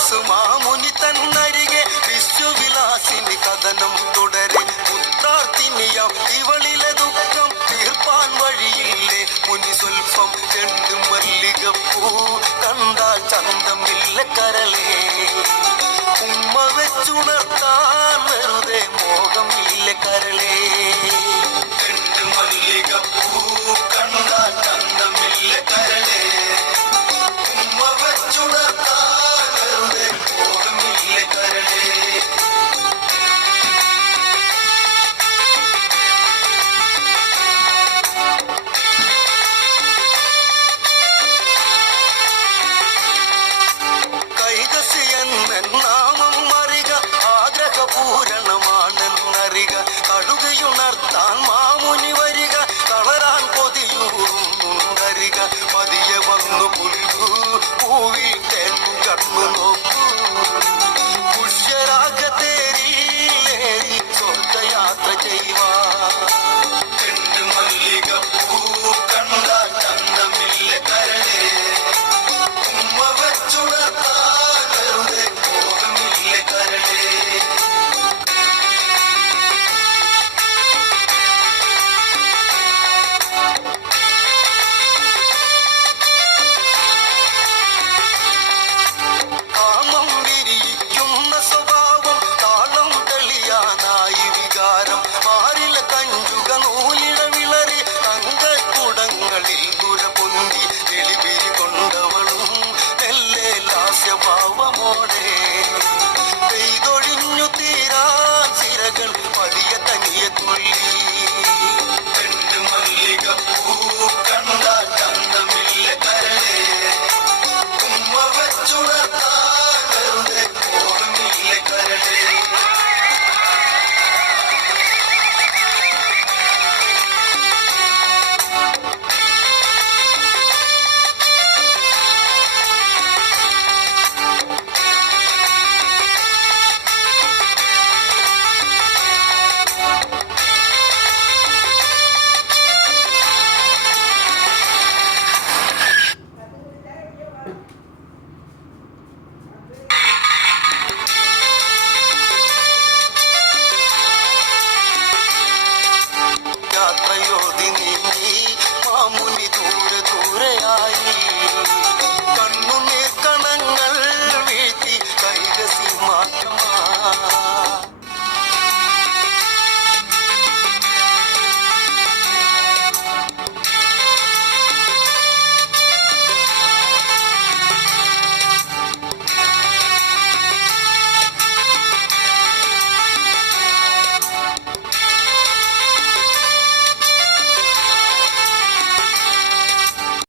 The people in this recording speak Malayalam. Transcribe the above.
മാമുനി കഥനം തുടരെ. ദുഃഖം മല്ലികപ്പൂ കണ്ടാൽ കരളേ. ഉമ്മ വെച്ചുണർത്താൻ വെറുതെ മോഹമില്ല കരളേ.